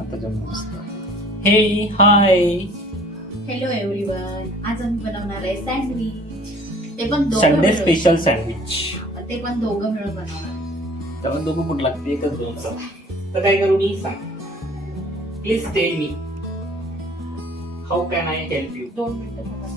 आता जमलं मस्त. हे हाय. Hello everyone. आज आम्ही बनवणार आहे सँडविच. ते पण संडे स्पेशल सँडविच. ते पण दोघं मिळून बनवणार. त्यामुळे दोघं कुठं लागते एकच दोन. तर काय करू मी सांग. Please tell me how can I help you. 2 मिनिटं थांबा.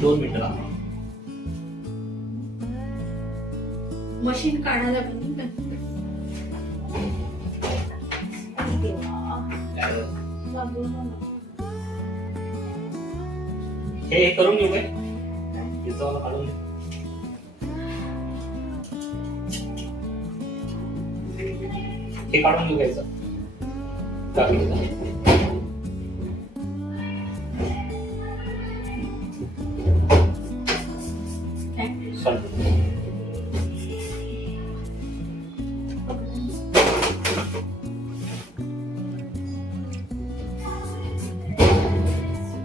2 मिनिटं लागतात. मशीन काढायला पण हे करून घेऊ काय तिचं काढून. हे काढून घेऊ घ्यायचं.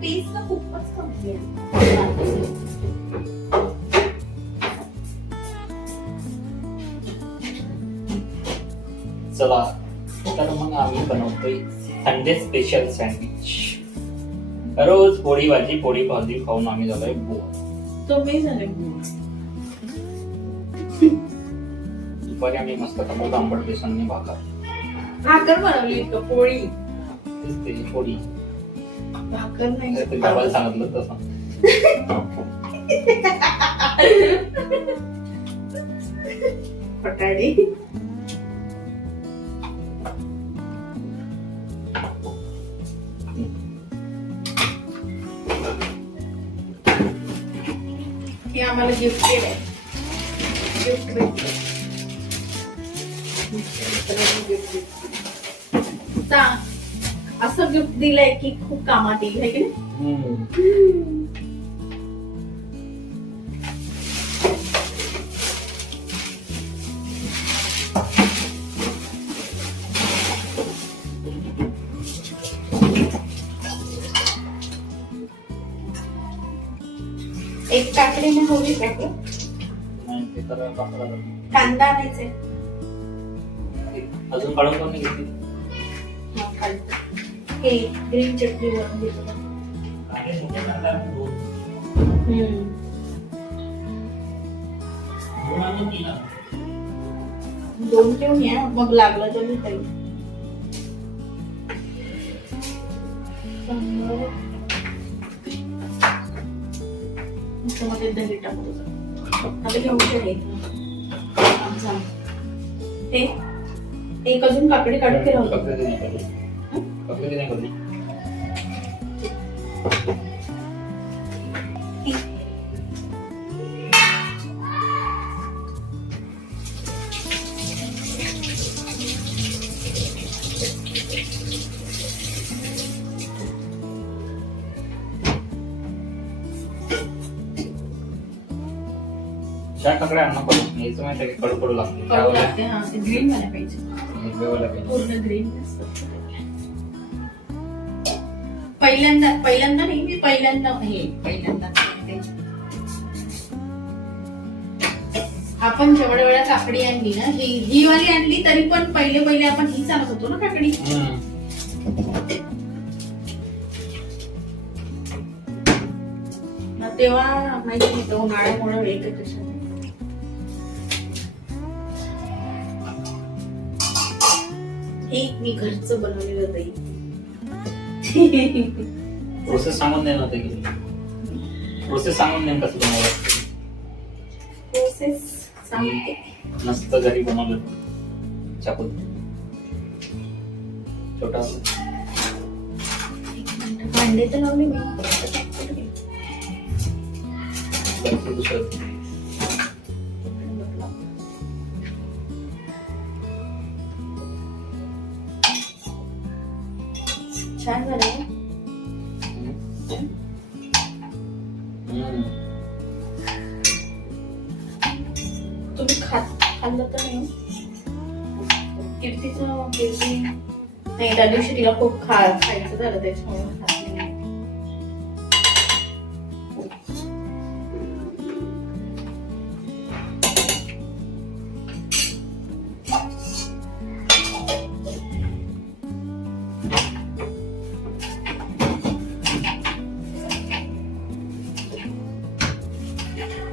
स्पेस ना खूपच कमी आहे. चला तर मग आम्ही बनवतोय संडे स्पेशल सँडविच. रोज पोळी भाजी खाऊन आम्ही झालोय बोर. तुम्ही झाले दुपारी आम्ही मस्त खातो आंबट बेसननी भाकर. भाकर बनवली का पोळी? त्याची पोळी भाकर नाही गावाला सांगितलं तसं. बटाटे हे आम्हाला गिफ्ट केलंय. गिफ्ट भेटलं. असं गिफ्ट दिलंय की खूप कामात येईल, है की नाही? एक काकडीने हवी का ग? नाही ते तर बापरा. कांदा आणायचे. अजून काढून पण नाही घेतली. हे ग्रीन चटणी बनवून देतो का? कांदे मोठे कांदे आणून दोन. दोन आणून तीन आणून. 2 घेऊन या, मग लागलं तर मी तरी. मध्ये दही टाकतो. आता घेऊन ते एक अजून काकडी काढून केलं होतं. कपडे नाही काढले. कपडे नाही काढले. चार काकड्या आणणं पडून यायचं माहिती आहे कडू कडू लागते. कडू लागते. हा, ते ग्रीन मला पाहिजे. हिरव्यावाला पाहिजे. पूर्ण ग्रीन. पहिल्यांदा नाही, मी पहिल्यांदा करते. आपण जेवढ्या वेळा काकडी आणली ना, ही वाली आणली तरी पण पहिले आपण ही चालत होतो ना काकडी. तेव्हा माहिती नव्हतं उन्हाळ्यामुळे वेळ कशा. एक मी घरचं बनवलेलं दही. प्रोसेस सांगून दे ना ते. प्रोसेस सांगून दे कसं बनवायचं. प्रोसेस सांगते. मस्त घरी बनवलं चाकू छोटा. भांडे तर लावले मी. दुसरं छान झालं. तुम्ही खाल्लं तर नाही? कीर्ती नाही, त्या दिवशी तिला खूप खायचं झालं त्याच्यामुळे खात नाही.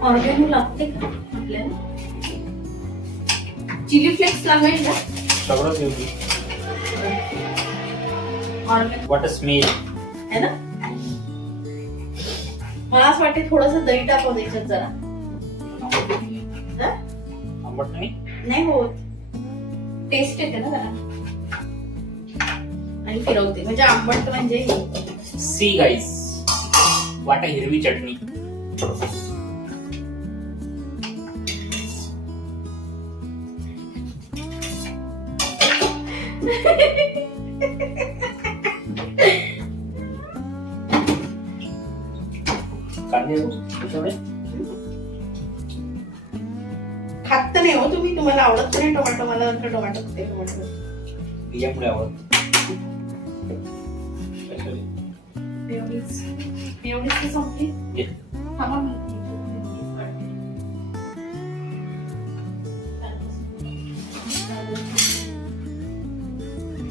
ऑर्गॅनो लागते का आपल्याला? चिली फ्लेक्स लागेल का? सगळंच येऊ ऑर्गॅनो वॉट अ स्मेल. है ना? मला असं वाटते थोडस दही टाकावं त्याच्यात जरा. हा? आंबट नाही. नाही होत, टेस्ट येते ना जरा. आणि फिरवते म्हणजे आंबट म्हणजे सी गाईस, वाटा हिरवी चटणी. कांदे थोडे खात तर नाही हो तुम्ही, तुम्हाला आवडत नाही टोमॅटो. मला नंतर टोमॅटो खाते. टोमॅटो बियामुळे आवडत. मेयोनीज तर संपली. ये. थांबा मी.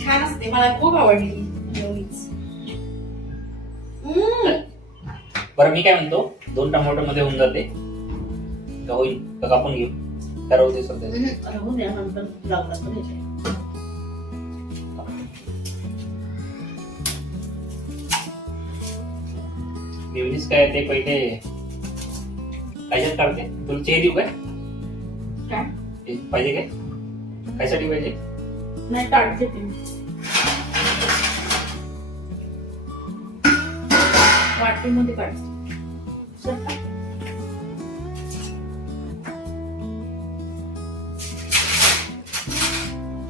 छान असते, मला खूप आवडली मेयोनीज. बरं मी काय म्हणतो, 2 टमाटो मध्ये होऊन जाते का? होईल का? कापून घेऊ, ठरवते सध्या. राहू द्या, नंतर लागला तर घ्यायचे. मेयोनीज काय ते पहिले कायच्यात काढते? तुला चेह देऊ काय? काय हे पाहिजे काय? कायसाठी पाहिजे? नाही टाळते ते. वाटीमध्ये काढते.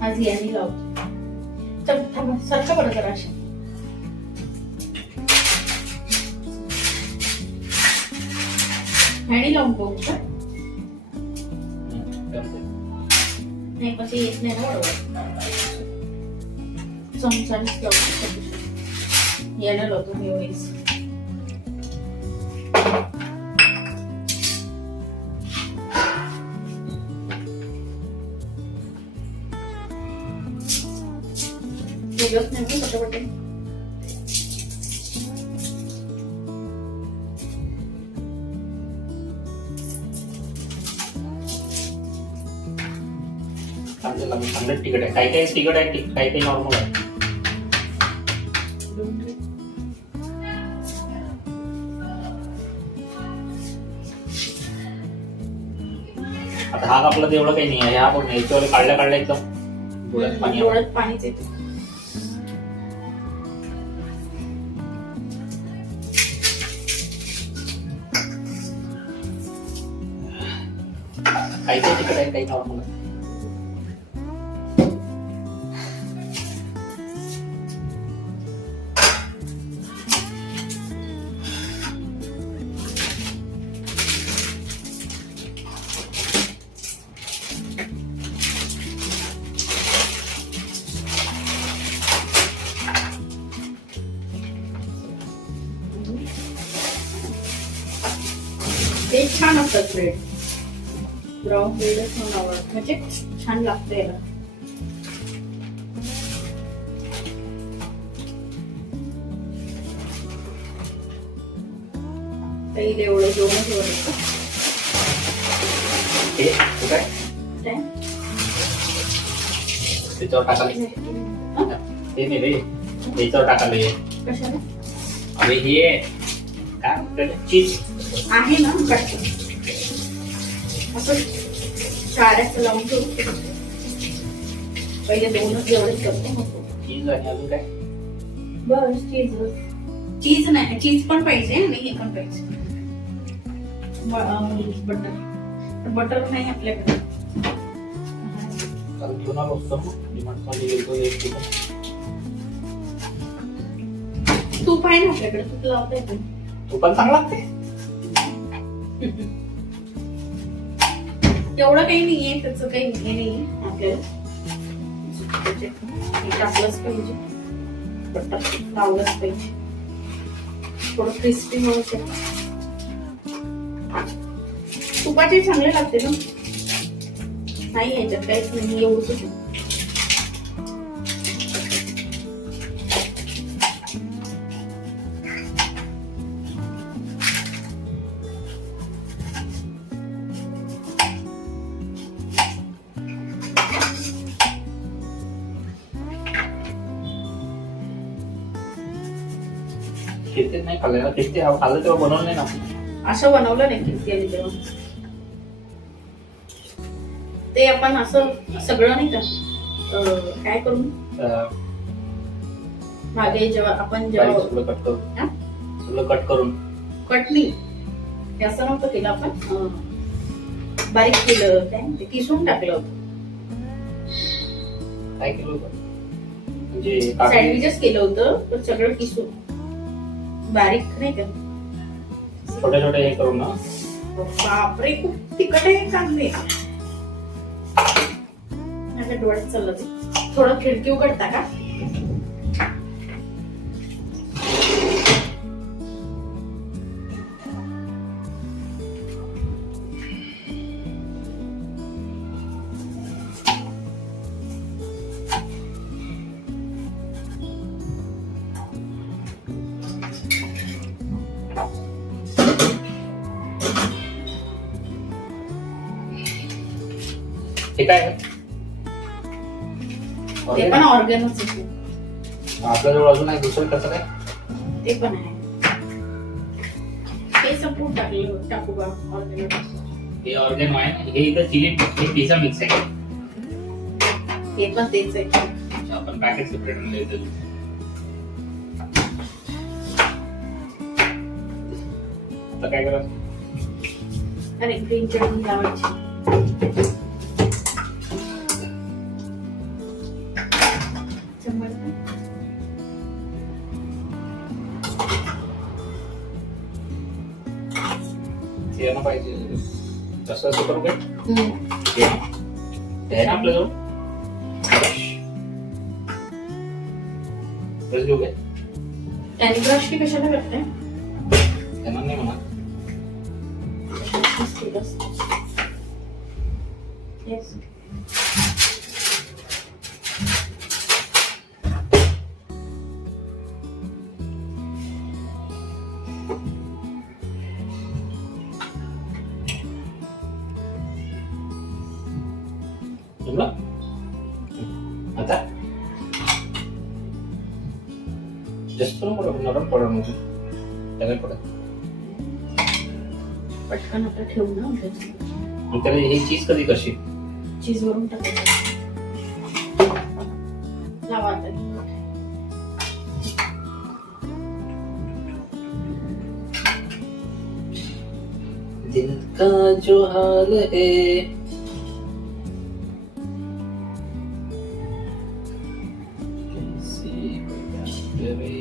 आज याने लावतो. चल थांबा, सारखं बरं जरा अशा. ह्याने लावून बघू का? नाही पण ते येत नाही ना बरोबर. चमचानेच लावतो. याला लावतो मेयोनीज. वेगळंच नाही मी पटापटे. चांगलं तिखट आहे. काही काही तिखट आहे, काही काही नॉर्मल आहे. आता हा आपला एवढं काही नाही आहे. हा बघ याच्यावर काढल्या एकदम डोळ्यात पाणी आलं. डोळ्यात पाणीच येते. काही काही तिखट आहे, काही नॉर्मल आहे. ते छान असतात ब्रेड. ब्राऊन ब्रेडच मला आवडत, म्हणजे छान लागतं याला. पहिले एवढं जेवण ठेवायचं. हे काय काय? त्याच्यावर टाकाले. हा? ते नाही रे, त्याच्यावर टाकाले. कशाला? अरे हे काय म्हणतात, चीज आहे ना कट. असं चाऱ्याचं लावून ठेवू. पहिले 2च एवढेच करतो मग. चीज आणि अजून काय? बस चीज. चीज नाही, चीज पण पाहिजे आणि हे पण पाहिजे. बटर. बटर नाही आपल्याकडे. काल घेऊन आलो असतो डिमार्टमध्ये गेलो एक किलो. तूप आहे ना आपल्याकडे, तूप लावता येते. तू पण चांगला लागते. एवढं काही नाहीये, त्याचं काही हे नाही आपल्याला. टाकलंच पाहिजे, बटर लावलंच पाहिजे. थोडं क्रिस्पी होऊ शकतं. तुपाचे चांगले लागते ना. नाही याच्यात काहीच नाही, एवढंच आहे. किती नाही खाल्लं ना, किती खाल्लं तेव्हा बनवलं नाही ना आपण. असं बनवलं नाही किती आली तेव्हा. ते आपण असं सगळं नाही का काय करून मागे जेव्हा आपण जेव्हा सगळं कट करून, हा? सगळं कट करून कटली हे असं नव्हतं केलं आपण, बारीक केलं, काय ते किसून टाकलं होतं. काय केलं होतं म्हणजे काकडी- सँडविचच केलं होतं पण सगळं किसून बारीक नाही का. छोटे छोटे हे करून ना. बापरे खूप तिखट आहे कांदे. माझ्या डोळ्यात चाललं ते. थोडं खिडकी उघडता का? हे काय आहे? ते पण ऑर्गॅनच आहे. आपल्याजवळ अजून आहे दुसरं कसं काय? ते पण आहे. ते सपून टाकलं टाकू का ऑर्गॅनिक? हे ऑर्गेनो आहे, हे इथं चिली, हे पिझ्झा मिक्स आहे. हे पण तेच आहे. आपण पॅकेट सेपरेट आणले होते. आता काय करायचं? अरे ग्रीन चटणी लावायची. चम्मच नाही. ते ना पाहिजे जसं असं करू काय? ते आहे ना आपल्याजवळ बस घेऊ काय? त्याने ब्रश की कशाला करताय? त्यांना नाही म्हणा. येस. जमलं? आता जास्त नरम पडा म्हणजे त्याला पडत. पटकन आता ठेवू ना. मग त्याला ही चीज कधी कशी? चीज वरून टाकायचं. लावा आता. दिल का जो हाल है कैसी करे.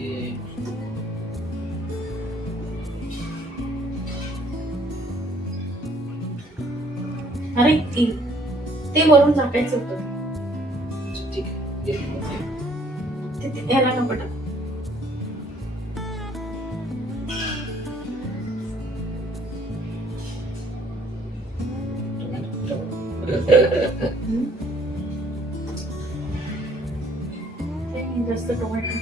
अरे ते वरून झाकायचं होतं. ठीक आहे ये. ते ह्याला नको टाक. जास्त टोमॅटो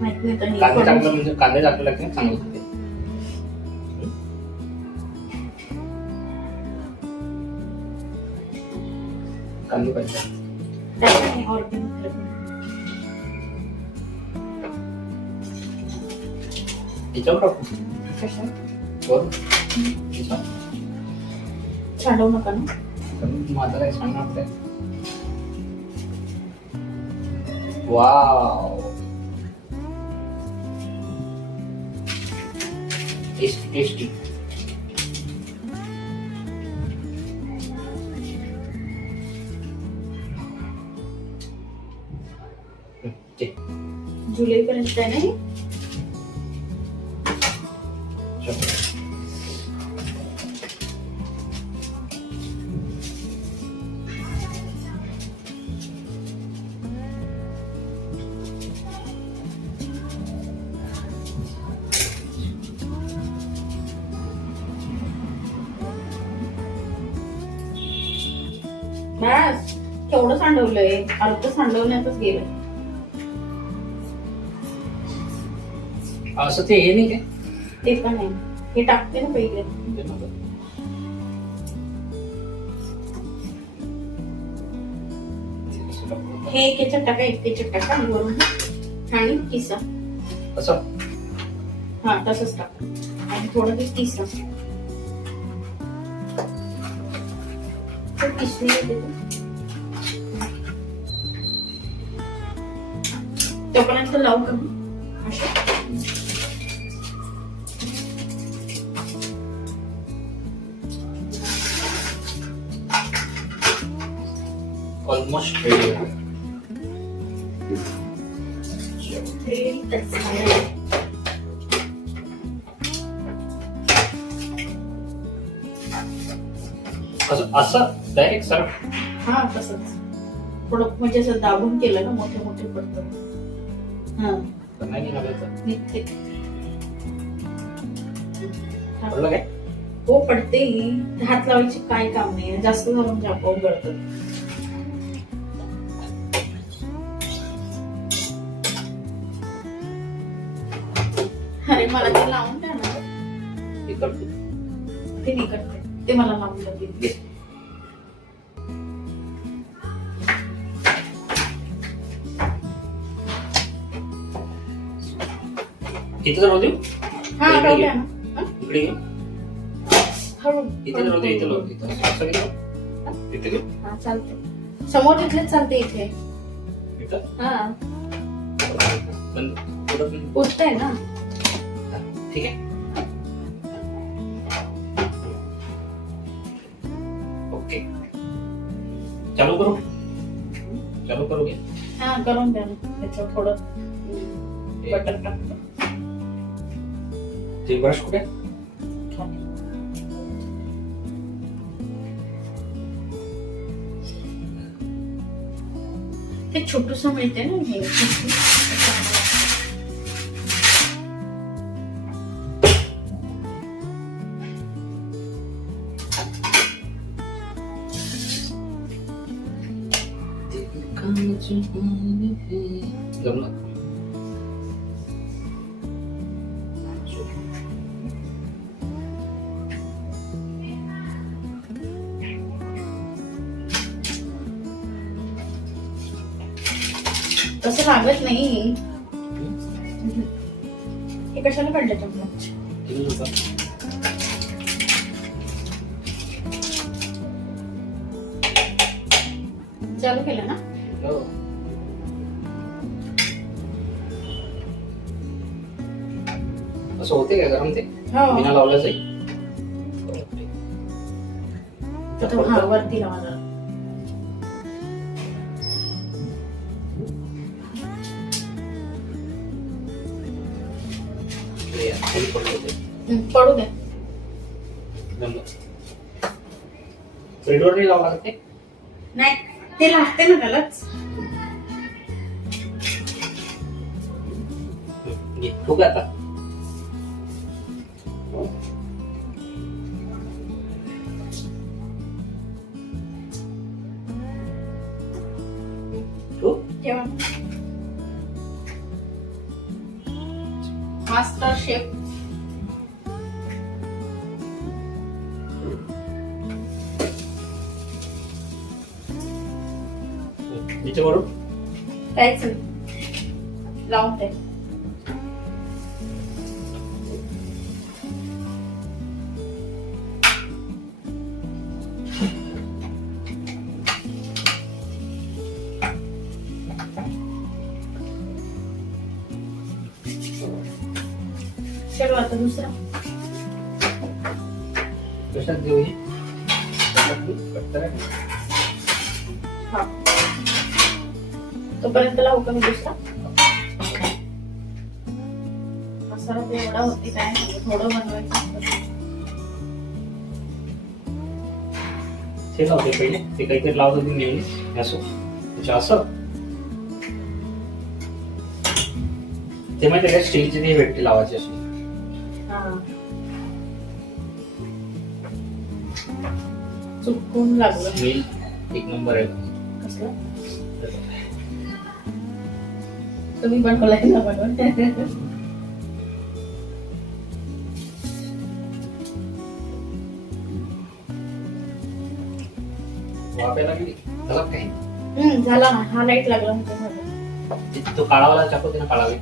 माहित नाही कांदे टाकलं म्हणजे कांदे टाकलं की चांगलं होते. कांदे पाहिजे याच्यावर टाकू वरून याच्यावर. सांडवू नका ना. माझा काय सांगणार ते. Wow tasty tasty. जुलैपर्यंत आहे ना हे? बस केवढं सांडवलंय, अर्ध सांडवण्यातच गेलं. असं ते हे नाही काय? ते पण आहे. हे टाकते ना पहिले. हे एक याच्यात टाका, एक त्याच्यात टाका आणि वरून आणि किसा. असं हा तसंच टाक आणि थोडं ते किस किसणी तोपर्यंत लावू का ऑलमोस्ट रेडी आहे. असं डायरेक्ट सर हा तसंच थोडं म्हणजे असं दाबून केलं ना मोठे मोठे पडतं हा नाही निघालं निघते पडलं काय हो पडते हात लावायची काय काम नाही जास्त झालं म्हणजे आपोआप गळतं अरे मला ते लावून द्या ना हे करतो ते नाही करते ते मला लावून द्या इथं राहू देऊ हा इकडे राहू घे. द्या ना इकडे घेऊ हळू इथे राहू दे इथं राहू दे इथं असं घेऊ इथे घेऊ हा चालते समोर घेतलेच चालते इथे इथं हा पण थोडं उठतंय ना ठीक आहे ओके चालू करू घे हा करून द्या ना त्याच्यावर थोडं बटर टाकतो ते ब्रश कुठे ते छोटूस मिळते ना हे जमलं तसं लागत नाही हे कशाला काढलं चम्मच चालू केलं ना हो असं होते का गरम ते हो बिना लावलं जाईल हा वरती लावा जरा पडू दे फ्रीडवर नाही लावला ते नाही ते लागते ना त्यालाच ठोक आता ठेवा मास्टर शेफ नीचे करू काहीच लावून ते चलो आता दुसरा कशात देऊ हे कट करा हा तोपर्यंत लावू का मी दुसरा मसाला ते एवढा होते काय नाही थोडं बनवायचं ते लावते पहिले ते काहीतरी लावत होते नेहमी असं त्याच्या असं ते माहिती का स्टीलची ती भेटते लावायची अशी चुकून लागलं मी एक नंबर आहे कसलं तुम्ही बनवलाय ना बनवून वाफायला लागली झाला काय झाला ना हा लाईट लागला म्हणजे तो काळावाला चाकू ना काढावे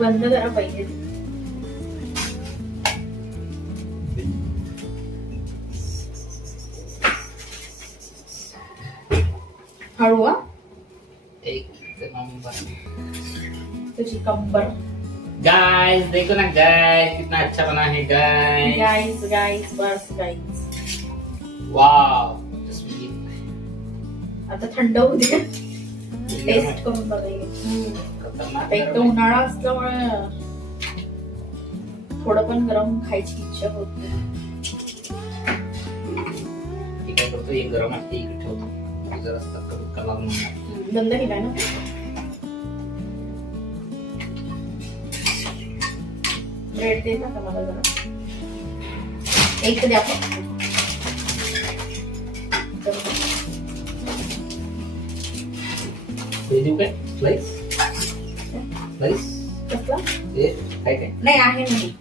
बंद करा पाहिजे. हळू हा. एक नंबर. तुझी कंबर. गाइस देखो ना गाइस, कितना अच्छा बना है गाइस. गाइस गाइस बस गाइस. वाव. जसमीन. आता थंड होऊ दे. टेस्ट करून बघायला. खतरनाक. आता एक तर उन्हाळा असल्यामुळे थोडं पण गरम खायची इच्छा होत नाही. ठीक आहे, करतो एक गरम आहे इकडे ठेवतो. जरा असं कलर म्हणून. बंद केलाय ना. ब्रेड दे ना मला जरा. एक द्या पण. हे देऊ काय? स्लाइस? स्लाइस? कसला? हे काय काय? नाही आहे नाही.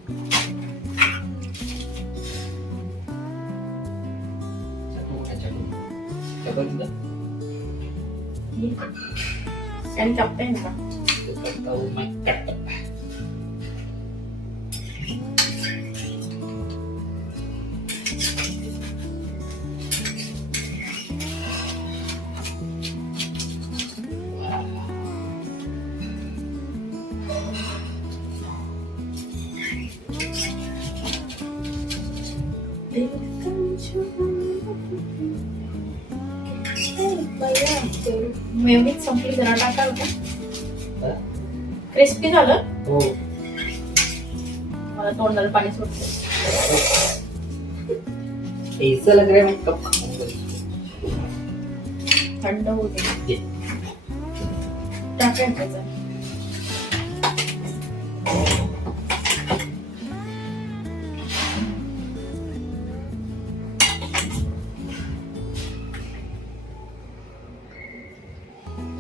आणि कापताय ना. करता हूँ मैं कट. मेयोनीज संपली, जरा टाकाल का? क्रिस्पी झालं. हो. मला तोंडाला पाणी सुटलं. ऐसा लग रहा है मैं कब खाऊंगा. थंड होऊ दे. ये. टाकायचं.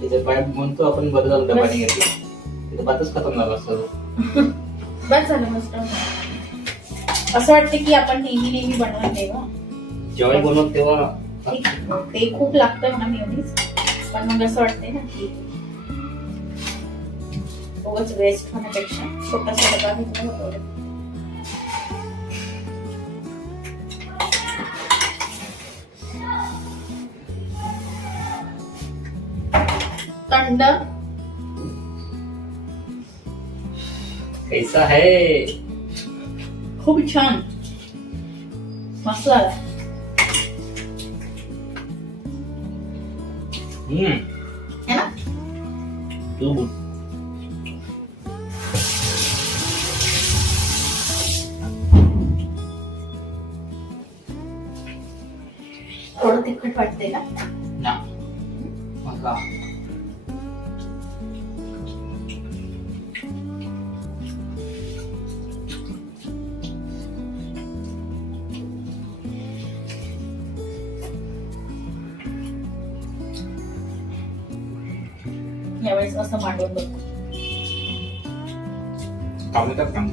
तिथे पाय म्हणतो आपण बरं झालं डबाने घेतला. तिथे भातच खतम झाला असतो. बस झालं मस्त. असं वाटतं की आपण नेहमी बनवत नाही का. जेव्हा बनवत तेव्हा ते खूप लागतं म्हणा मेयोनीज. पण मग असं वाटतंय ना की उगाच वेस्ट होण्यापेक्षा छोटासा डबा घेतला बरोबर. थंड. कैसा है? खूप छान. मस्त झाला. है ना. तू बोल. थोडं तिखट वाटते ना. ना मका. यावेळेस असं मांडून बघ. टमाटर काम.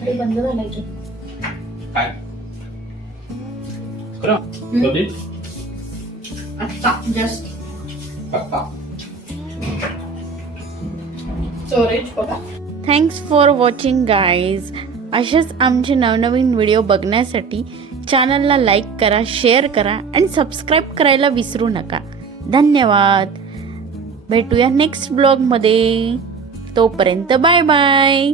अरे बंद झालंय की काय करा कधी आता जस्ट पप्पा. स्टोरेज बघा. Thanks for watching guys. असेच आमचे नवनवीन व्हिडिओ बघण्यासाठी चॅनलला लाईक करा, शेअर करा आणि सबस्क्राईब करायला विसरू नका. धन्यवाद. भेटूया नेक्स्ट ब्लॉगमध्ये. तोपर्यंत बाय बाय.